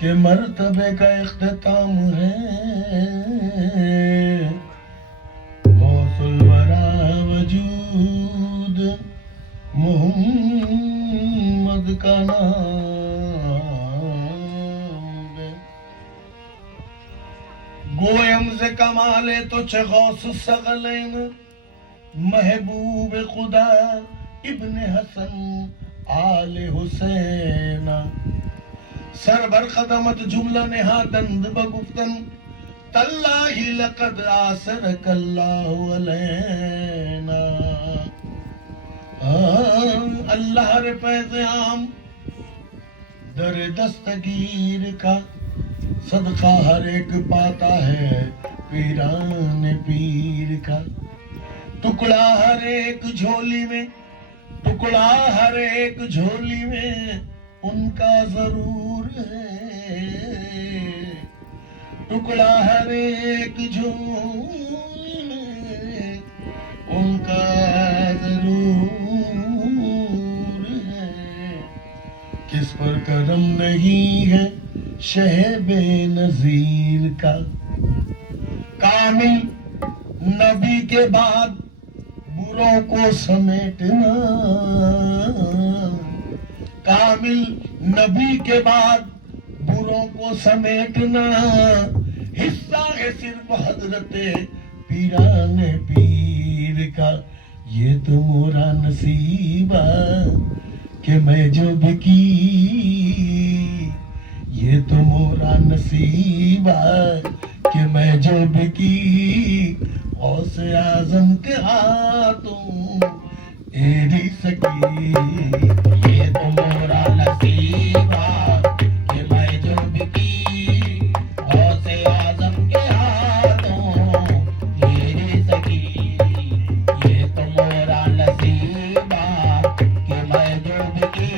के मर्तबे का इख्तिताम है। गौसुल वरा वजूद मोहम्मद का नाम है। गोयम से कमाले तो चगौस सगलैन महबूब खुदा इब्ने हसन आले हुसैना सरबर कदमत जुमला नेहादंद बगुफ्तन तल्लाही लक़द आसरकल्लाहु अलैना। अल्लाह रे पैज़ाम दर दस्तगीर का सदका हर एक पाता है पीरान पीर का। टुकड़ा हर एक झोली में, टुकड़ा हर एक झोली में उनका जरूर है। टुकड़ा हर एक झोली में उनका जरूर है। किस पर करम नहीं है शहबे नजीर का। कामिल नबी के बाद बुरों को समेटना। कामिल नबी के बाद बुरों को समेटना हिस्सा है सिर्फ हजरते पीराने पीर का। ये तो मोरा नसीबा कि मैं जो बिकी, ये तो मोरा नसीबा कि मैं जो बिकी गौसे आज़म के हाथों एड़ी सकी। ये तो मोरा नसीबा कि मैं जो बिकी गौसे आज़म के हाथों एड़ी सकी। ये तो मोरा नसीबा कि मैं जो बिकी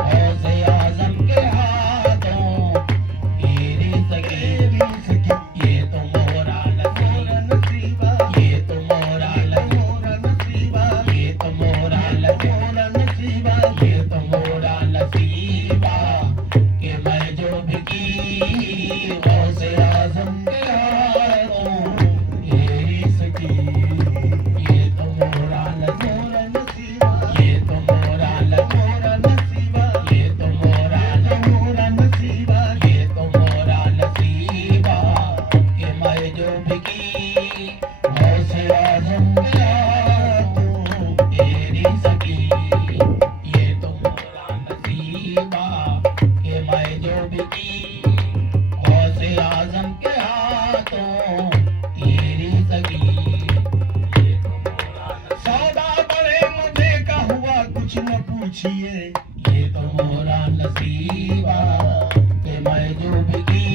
गौसे आज़म के हाथों एड़ी सकी। ये तो मोरा नसीबा, ये तो मोरा नसीबा, ये तो मोरा नसीबा, ये तो मोरा नसीबा कि मैं जो बिकी गौसे आज़म के हाथों एड़ी सकी। ये तो मोरा नसीबा, ये तो मोरा नसीबा, ये तो मोरा नसीबा, ये तो मोरा नसीबा कि मैं जो बिकी गौसे आज़म के हाथों एड़ी सकी। ये तो मोरा नसीबा कि मैं जो बिकी गौसे आज़म के हाथों एड़ी सकी। ये तो मोरा सौदा बड़े मजे का हुआ कुछ न पूछिए। ये तो मोरा नसीबा कि मैं जो बिकी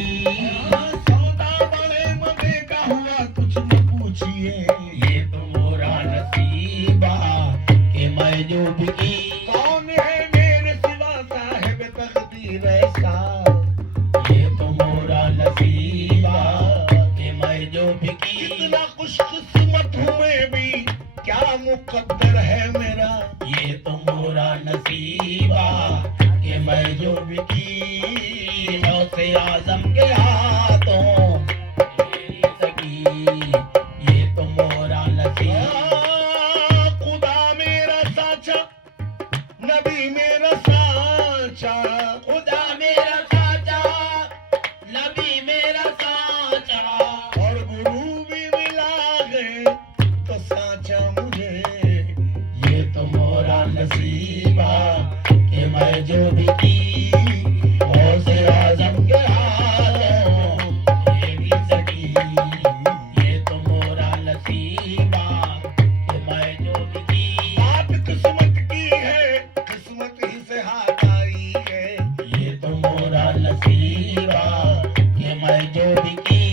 सौदा बड़े मजे का हुआ कुछ न पूछिए। ये तो मोरा नसीबा कि मैं जो बिकी। कौन है मेरे सिवा साहिब तकदीर ऐसा। ये तो मोरा नसीबा कि मैं जो बिकी। इतना खुशकिस्मत हूँ मैं भी क्या मुकद्दर है मेरा। ये तो मोरा नसीबा कि मैं जो बिकी गौसे आज़म के हाथों एड़ी सकी। ये तो मोरा नसीबा। खुदा मेरा साचा, नबी मेरा साचा। खुदा मेरा साचा, नबी मेरा साचा और गुरु भी मिला गए तो साचा मुझे। ये तो मोरा नसीबा कि मैं जो बिकी गौसे आज़म के हाथों एड़ी सकी। ये तो मोरा नसीबा कि मैं जो बिकी। बात किस्मत की है, किस्मत ही से हाथ आई है। ये तो मोरा नसीबा कि मैं जो बिकी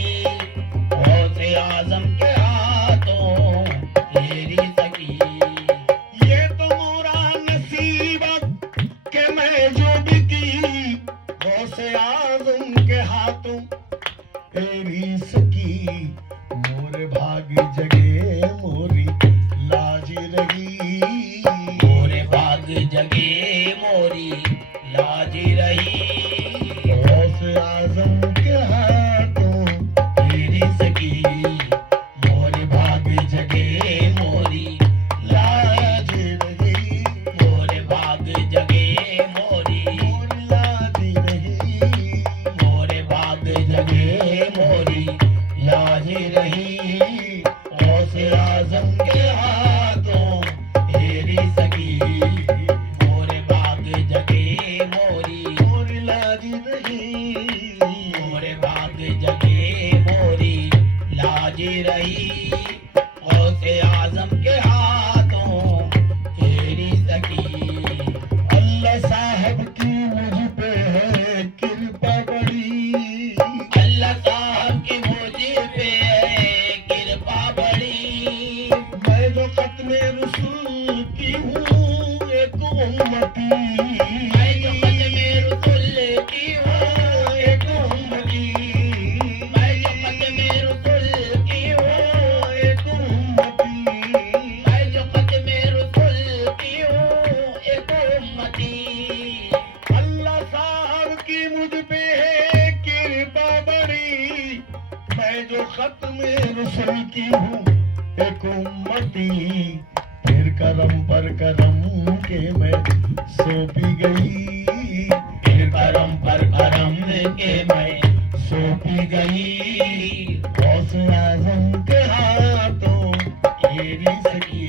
गौसे आज़म के हाथों एड़ी सकी। ये तो मोरा नसीबा कि मैं जो बिकी गौसे आज़म के हाथों एड़ी सकी। मोरे भाग जगे मोरी लाज रही। मोरे भाग जगे मोरी लाज रही। मैं जो खत्म रसूल की हूँ एक उम्मती, फिर करम पर करम के मैं सौंपी गई, फिर करम पर करम के मैं सौंपी गई गौसे आजम के हाथों तेरी सकी।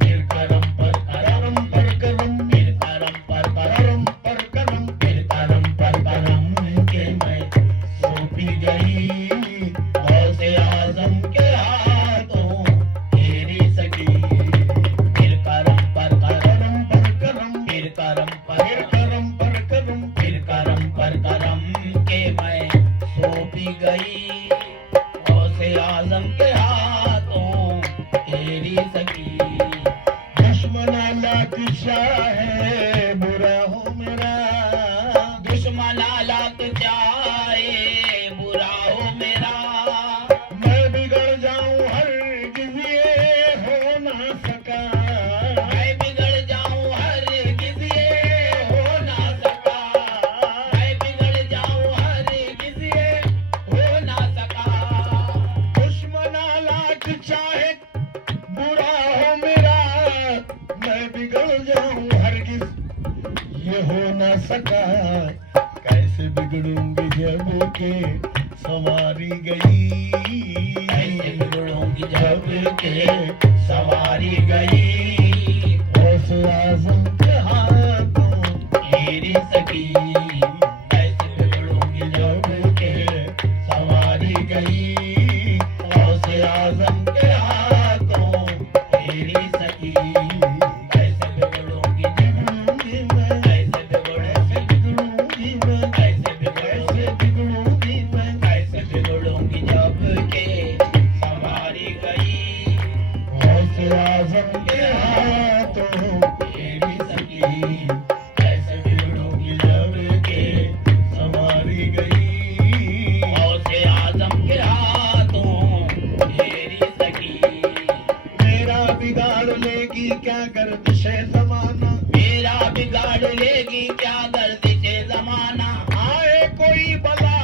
फिर करम पर करम करम पर करम, फिर करम पर करम करम पर करम, फिर करम पर करम के मैं सौंपी गई गौसे आजम के हाथों तेरी सकी। फिर करम पर करम करम पर करम, फिर करम फिर पर करम पर करम, फिर करम पर करम के मैं सौंपी गई गौसे आजम के हाथों तेरी सकी। दुश्मना लातिशा है बुरा हो मेरा, दुश्मन लात जाए बुरा हो मेरा, मैं बिगड़ जाऊं हरगिज़ ये हो ना सका, मैं बिगड़ जाऊं हरगिज़ ये हो ना सका, मैं बिगड़ जाऊं हरगिज़ ये हो ना सका। दुश्मना लात चाहे बुरा हो मेरा, मैं बिगड़ जाऊं हरगिज़ ये हो ना सका। कैसे बिगड़ूंगी जब के संवारी गई, ऐसे बिगड़ूंगी जब के सवारी गई गौस आज़म के हाथों तेरी सकी। ऐसे बिगड़ूंगी जब के सवारी गई गौसे आजम के हाथों तेरी सकी। ऐसे बिगड़ूंगी बिगड़ूंगी मैं, ऐसे बिगड़ूंगी बिगड़ूंगी मैं, ऐसे बिगड़ूंगी बिगड़ूंगी मैं ऐसे बिगड़ूंगी जब के सवारी गई गौस आज़म के हाथों तेरी सकी। ऐसे बिगड़ूंगी जब के संवारी गई गौसे आजम के हाथों तेरी सकी। मेरा बिगाड़ लेगी क्या गर्दिशे ज़माना, मेरा बिगाड़ लेगी क्या गर्दिशे जमाना, आए कोई बला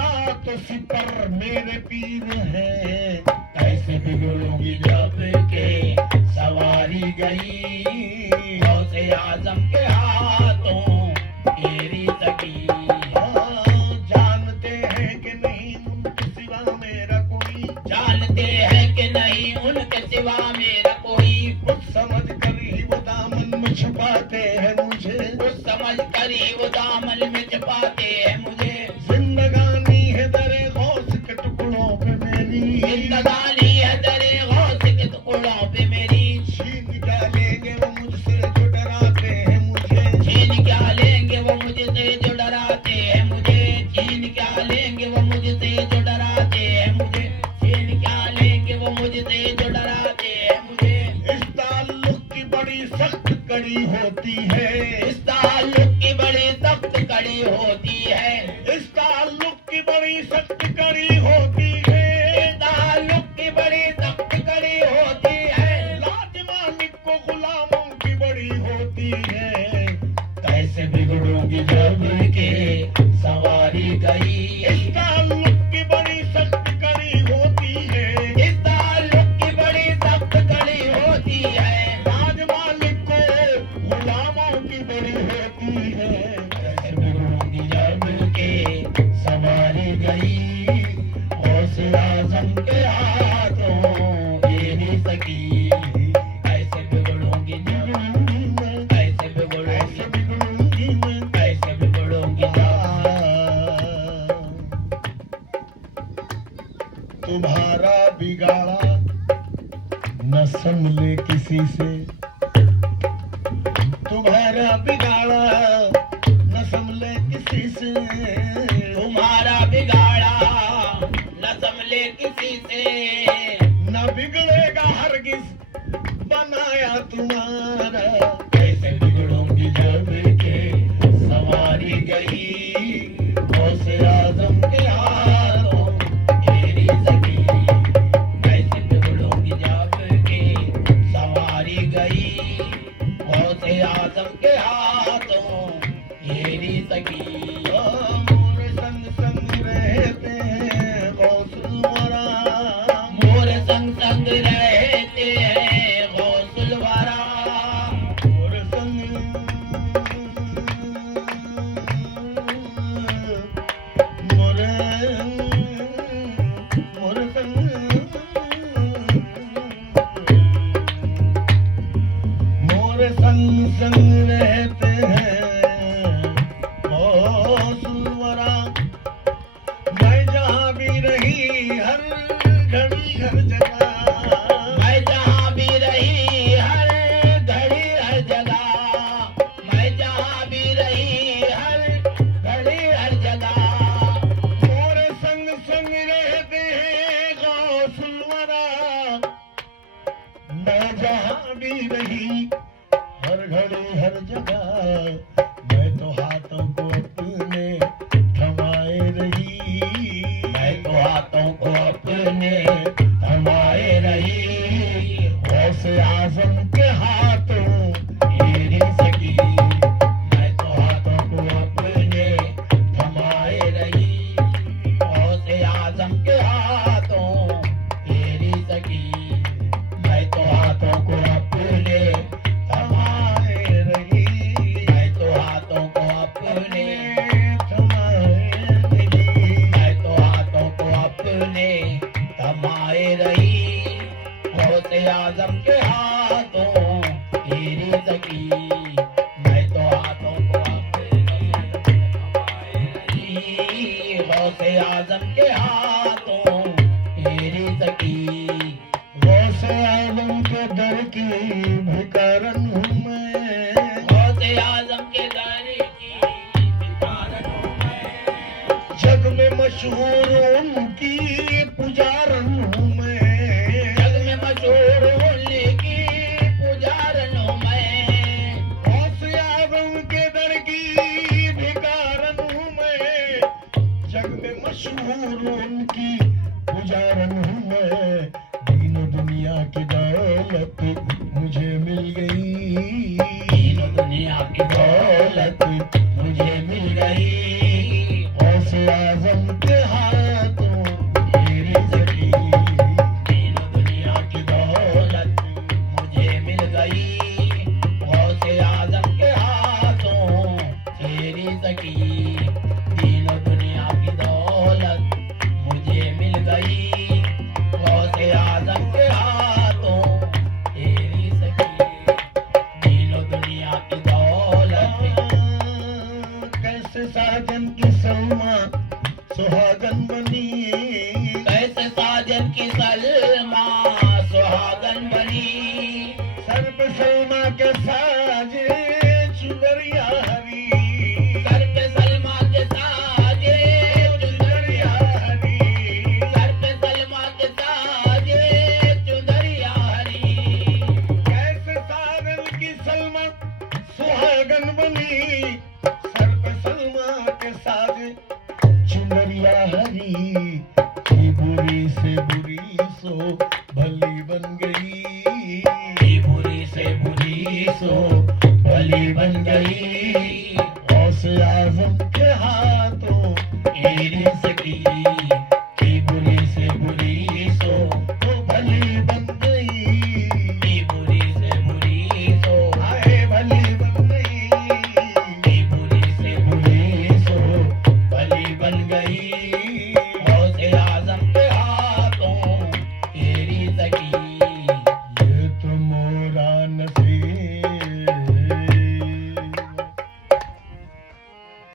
तो सिपर मेरे पीर है। कैसे बिगड़ूंगी जब के सवारी गई गौसे आजम के हाथों तेरी सकी। जानते हैं कि नहीं उनके सिवा मेरा कोई, जानते हैं कि नहीं उनके सिवा मेरा कोई, कुछ समझ कर ही वो दामन में छुपाते हैं मुझे, कुछ समझ कर ही वो दामन में छुपाते हैं मुझे। जिंदगानी है दरे गौस के टुकड़ों पे मेरी, जिंदगानी है दरे गौस के टुकड़ों पे मेरी, छीन क्या लेंगे वो मुझसे जो डराते हैं मुझे, छीन क्या लेंगे वो मुझसे जो डराते हैं मुझे, छीन क्या लेंगे वो मुझसे जो डराते हैं मुझे, छीन क्या लेंगे वो मुझसे जो डराते हैं मुझे। इस ताल्लुक की बड़ी सख्त कड़ी होती है, इस ताल्लुक की बड़ी सख्त कड़ी होती है, इस ताल्लुक की बड़ी सख्त कड़ी होती है, इस ताल्लुक की बड़ी सख्त कड़ी होती है। लाज मालिक को गुलामों की बड़ी होती है। कैसे बिगड़ूंगी जब के सवारी गई, इस ताल्लुक की बड़ी सख्त कड़ी होती है, इस ताल्लुक की बड़ी सख्त कड़ी होती है। लाज मालिक को गुलामों की बड़ी होती है। कैसे बिगड़ूंगी जब के सवारी गई गौसे आजम के हाथों तेरी सकी। कैसे बिगड़ूंगी जब बिगड़ूंगी मैं, कैसे ऐसे बिगड़ूंगी बिगड़ूंगी मैं, कैसे बिगड़ूंगी जब तुम्हारा बिगाड़ा न संभले किसी से, तुम्हारा बिगाड़ा न संभले किसी से, तुम्हारा बिगाड़ा न संभले किसी से, न बिगड़ेगा हरगिज बनाया तुम्हारा। कैसे बिगड़ूंगी जब के सवारी गई गौसे आजम के हाथों तेरी सकी। कैसे बिगड़ूंगी जब के सवारी गई गौसे आजम के हाथों तेरी सकी। मोरे संग संग रहते हैं गौस वरा, गौसे आजम के हाथों तेरी सकी। गौसे आजम के दर की भिखारन हूँ मैं, गौसे आजम के दर की भिखारन हूँ मैं। जग में मशहूर उनकी पुजारन हूँ मैं, जग में मशहूर उनकी पुजारन हूँ मैं। गौसे आजम के दर की भिखारन हूँ मैं, जग में मशहूर उनकी पुजारन हूँ मैं। दीन दुनिया की दौलत मुझे मिल गई, तीनों दुनिया की दौलत मुझे मिल गई। गौसे आजम के हाथों तेरी सकी। तीनों दुनिया की दौलत मुझे मिल गई। गौसे आजम के हाथों तेरी सकी। तीनों दुनिया की दौलत मुझे मिल गई। गौसे आजम के हाथों तेरी सकी। तीनों दुनिया की दौलत। कैसे साजन की सलमा सुहागन बनी, कैसे साजन की सलमा सुहागन बनी। सर पे सलमा के साजे चुनरिया हरी, सर पे सलमा के साजे चुनरिया हरी। सर पे सलमा के साजे चुनरिया हरी। कैसे साजन की सलमा सुहागन बनी, सर पे सलमा के साजे चुनरिया हरी। ये बुरी से बुरी सो भली बन गई, ये बुरी से बुरी सो भली बन गई। गौसे आजम के हाथों तेरी सकी।